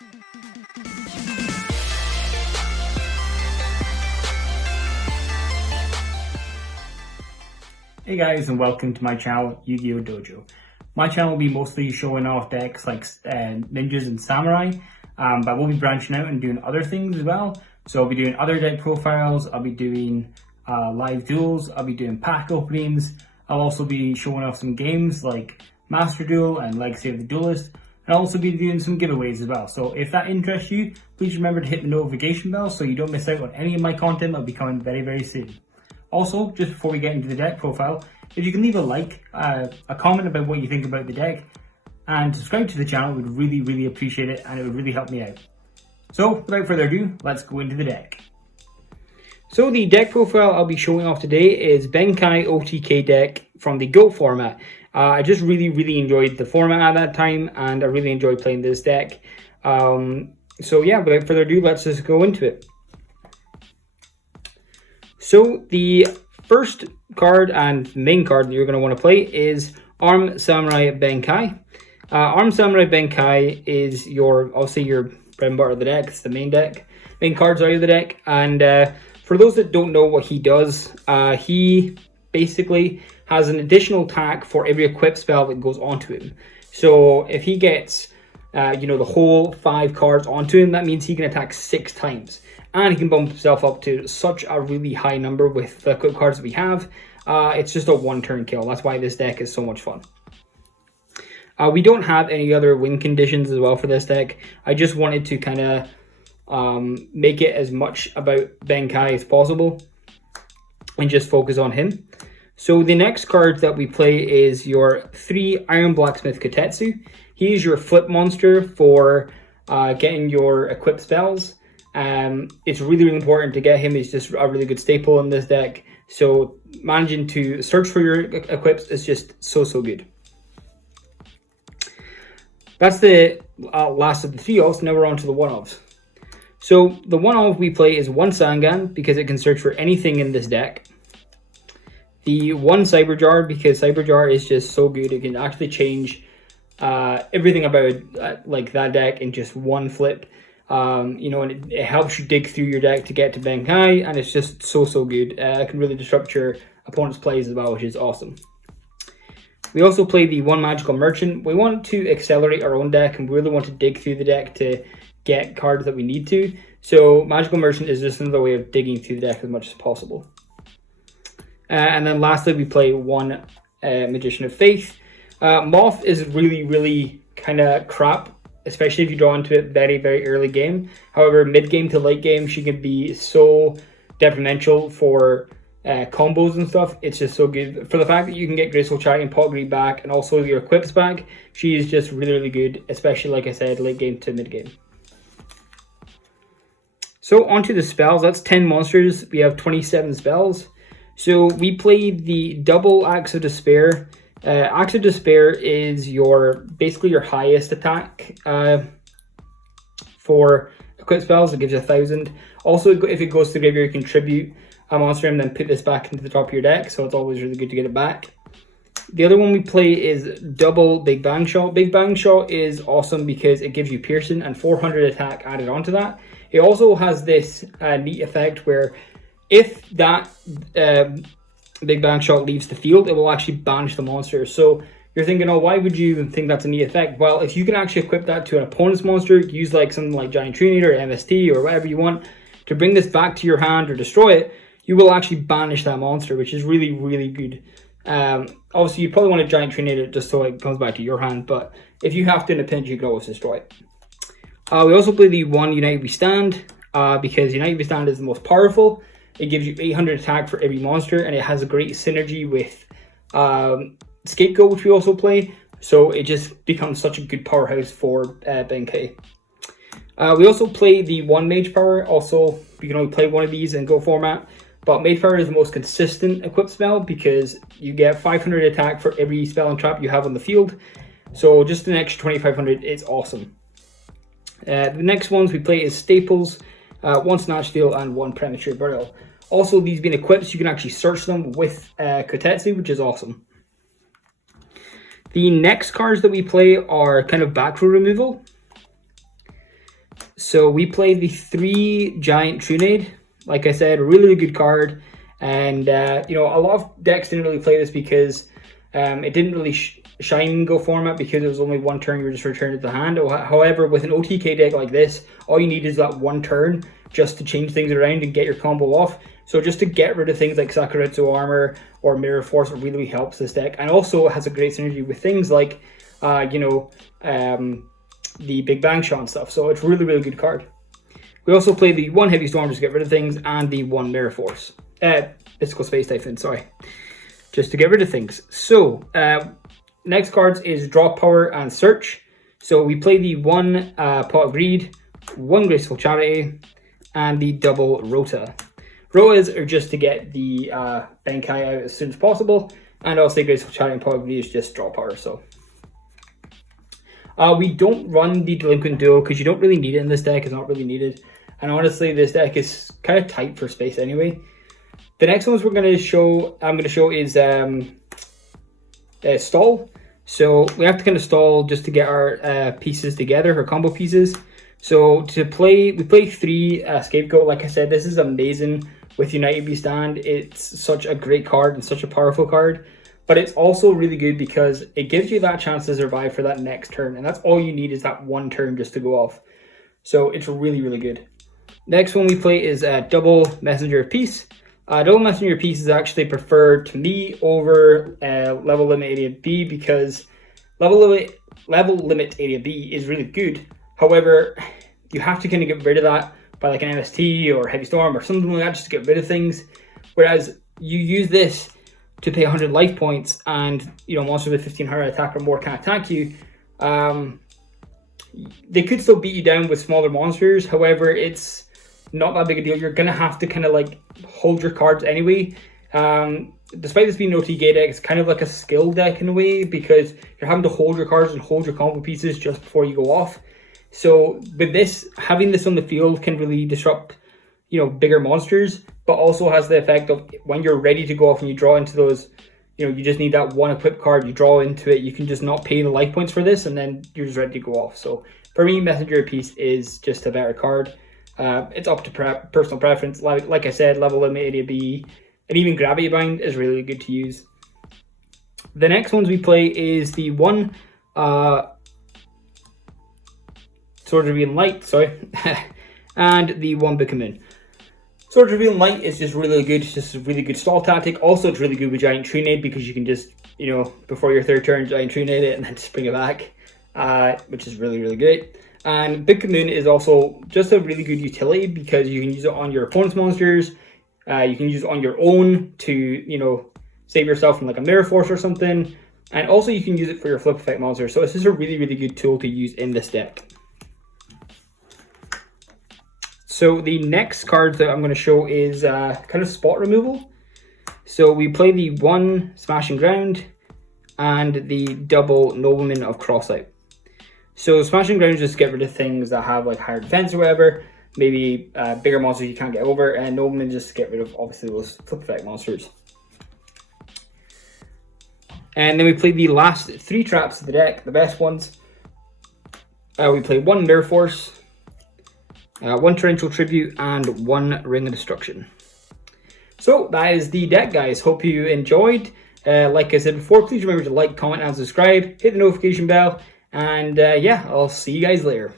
Hey guys, and welcome to my channel, Yu-Gi-Oh! Dojo. My channel will be mostly showing off decks like ninjas and samurai, but we'll be branching out and doing other things as well. So I'll be doing other deck profiles, I'll be doing live duels, I'll be doing pack openings, I'll also be showing off some games like Master Duel and Legacy of the Duelist, and I'll also be doing some giveaways as well. So if that interests you, please remember to hit the notification bell so you don't miss out on any of my content that'll be coming very, very soon. Also, just before we get into the deck profile, if you can leave a like, a comment about what you think about the deck, and subscribe to the channel, we'd really, really appreciate it, and it would really help me out. So, without further ado, let's go into the deck. So the deck profile I'll be showing off today is Benkai OTK deck from the GO format. I just really enjoyed the format at that time, and I really enjoyed playing this deck. So yeah, without further ado, let's just go into it. So the first card and main card that you're going to want to play is Armed Samurai Benkai. Armed Samurai Benkai is obviously your bread and butter of the deck. It's the main cards are of the deck. And for those that don't know what he does, he basically has an additional attack for every equipped spell that goes onto him. So if he gets the whole 5 cards onto him, that means he can attack 6 times. And he can bump himself up to such a really high number with the equipped cards that we have. It's just a 1-turn kill. That's why this deck is so much fun. We don't have any other win conditions as well for this deck. I just wanted to kind of make it as much about Benkai as possible and just focus on him. So the next card that we play is your 3 Iron Blacksmith Kotetsu. He is your flip monster for getting your equipped spells. It's really important to get him. He's just a really good staple in this deck. So managing to search for your equips is just so good. That's the last of the 3-offs. Now we're on to the 1-offs. So the 1-off we play is 1 Sangan because it can search for anything in this deck. The 1 Cyberjar because Cyberjar is just so good. It can actually change everything about like that deck in just one flip. And it helps you dig through your deck to get to Benkai, and it's just so good. It can really disrupt your opponent's plays as well, which is awesome. We also play the 1 Magical Merchant. We want to accelerate our own deck, and we really want to dig through the deck to get cards that we need to. So Magical Merchant is just another way of digging through the deck as much as possible. And then lastly, we play 1 Magician of Faith. Moth is really kind of crap, especially if you draw into it very early game. However, mid game to late game, she can be so detrimental for combos and stuff. It's just so good. For the fact that you can get Graceful Chariot and Pot Greed back, and also your equips back, she is just really good, especially, like I said, late game to mid game. So onto the spells. That's 10 monsters. We have 27 spells. So we play the double Axe of Despair. Axe of Despair is basically your highest attack for equipped spells. It gives you 1,000. Also, if it goes to the graveyard, you can tribute a monster and then put this back into the top of your deck, so it's always really good to get it back. The other one we play is double Big Bang Shot. Big Bang Shot is awesome because it gives you piercing and 400 attack added onto that. It also has this neat effect where if that Big Bang Shot leaves the field, it will actually banish the monster. So you're thinking, oh, why would you think that's a neat effect? Well, if you can actually equip that to an opponent's monster, use like something like Giant Trinator or MST or whatever you want to bring this back to your hand or destroy it, you will actually banish that monster, which is really good. Obviously, you probably want to Giant Trinator it just so it comes back to your hand, but if you have to in a pinch, you can always destroy it. We also play the 1 United We Stand because United We Stand is the most powerful. It gives you 800 attack for every monster, and it has a great synergy with Scapegoat, which we also play. So it just becomes such a good powerhouse for Benkai. We also play the 1 Mage Power. Also, you can only play one of these in Go format. But Mage Power is the most consistent equipped spell because you get 500 attack for every spell and trap you have on the field. So just an extra 2,500 is awesome. The next ones we play is Staples, 1 Snatch Steal, and 1 Premature Burial. Also, these being equipped, you can actually search them with Kotetsu, which is awesome. The next cards that we play are kind of back row removal. So we play the 3 Giant Trunade. Like I said, really good card. And, you know, a lot of decks didn't really play this because it didn't really shine go format because it was only 1 turn, you were just returned to the hand. However, with an OTK deck like this, all you need is that 1 turn just to change things around and get your combo off. So just to get rid of things like Sakuretsu Armor or Mirror Force, it really helps this deck. And also has a great synergy with things like, you know, the Big Bang Shot and stuff. So it's really, really good card. We also play the 1 Heavy Storm just to get rid of things, and the 1 Mirror Force. Mystical Space Typhoon, sorry. Just to get rid of things. So, next cards is Draw Power and Search. So we play the 1 Pot of Greed, 1 Graceful Charity, and the double Rota. Rotas are just to get the Benkai out as soon as possible, and also Graceful Charity and Pot of Greed is just Draw Power, so. We don't run the Delinquent Duo because you don't really need it in this deck. It's not really needed. And honestly, this deck is kind of tight for space anyway. The next ones I'm going to show is Stall. So we have to kind of stall just to get our pieces together, our combo pieces. So to play, we play 3 Scapegoat. Like I said, this is amazing with United We Stand. It's such a great card and such a powerful card. But it's also really good because it gives you that chance to survive for that next turn. And that's all you need is that 1 turn just to go off. So it's really, really good. Next one we play is Double Messenger of Peace. Double Messenger of Peace is actually preferred to me over Level Limit Area B because Level Limit Area B is really good. However, you have to kind of get rid of that by like an MST or Heavy Storm or something like that just to get rid of things. Whereas you use this to pay 100 life points, and you know monsters with 1500 attack or more can attack you. They could still beat you down with smaller monsters. However, it's not that big a deal. You're gonna have to kind of like hold your cards anyway. Despite this being an OTK deck, it's kind of like a skill deck in a way because you're having to hold your cards and hold your combo pieces just before you go off. So with this, having this on the field can really disrupt, you know, bigger monsters, but also has the effect of when you're ready to go off and you draw into those, you know, you just need that 1 equip card, you draw into it, you can just not pay the life points for this, and then you're just ready to go off. So for me, Messenger of Peace is just a better card. It's up to personal preference. Like I said, Level Limit Area B, and even Gravity Bind is really good to use. The next ones we play is the 1 Sword Revealing Light, sorry, and the 1 Book of Moon. Sword Revealing Light is just really good. It's just a really good stall tactic. Also, it's really good with Giant Trunade because you can just, you know, before your 3rd turn, Giant Trunade it and then just bring it back, which is really, really great. And Book of Moon is also just a really good utility because you can use it on your opponent's monsters. You can use it on your own to, you know, save yourself from like a Mirror Force or something. And also you can use it for your flip effect monsters. So it's just a really, really good tool to use in this deck. So the next card that I'm going to show is kind of spot removal. So we play the 1 Smashing Ground and the double Nobleman of Crossout. So Smashing Ground just get rid of things that have like higher defense or whatever. Maybe bigger monsters you can't get over, and Nobleman just get rid of obviously those flip effect monsters. And then we play the last 3 traps of the deck, the best ones. We play 1 Mirror Force, 1 Torrential Tribute, and 1 Ring of Destruction. So that is the deck, guys. Hope you enjoyed. Like I said before, please remember to like, comment, and subscribe. Hit the notification bell. And yeah, I'll see you guys later.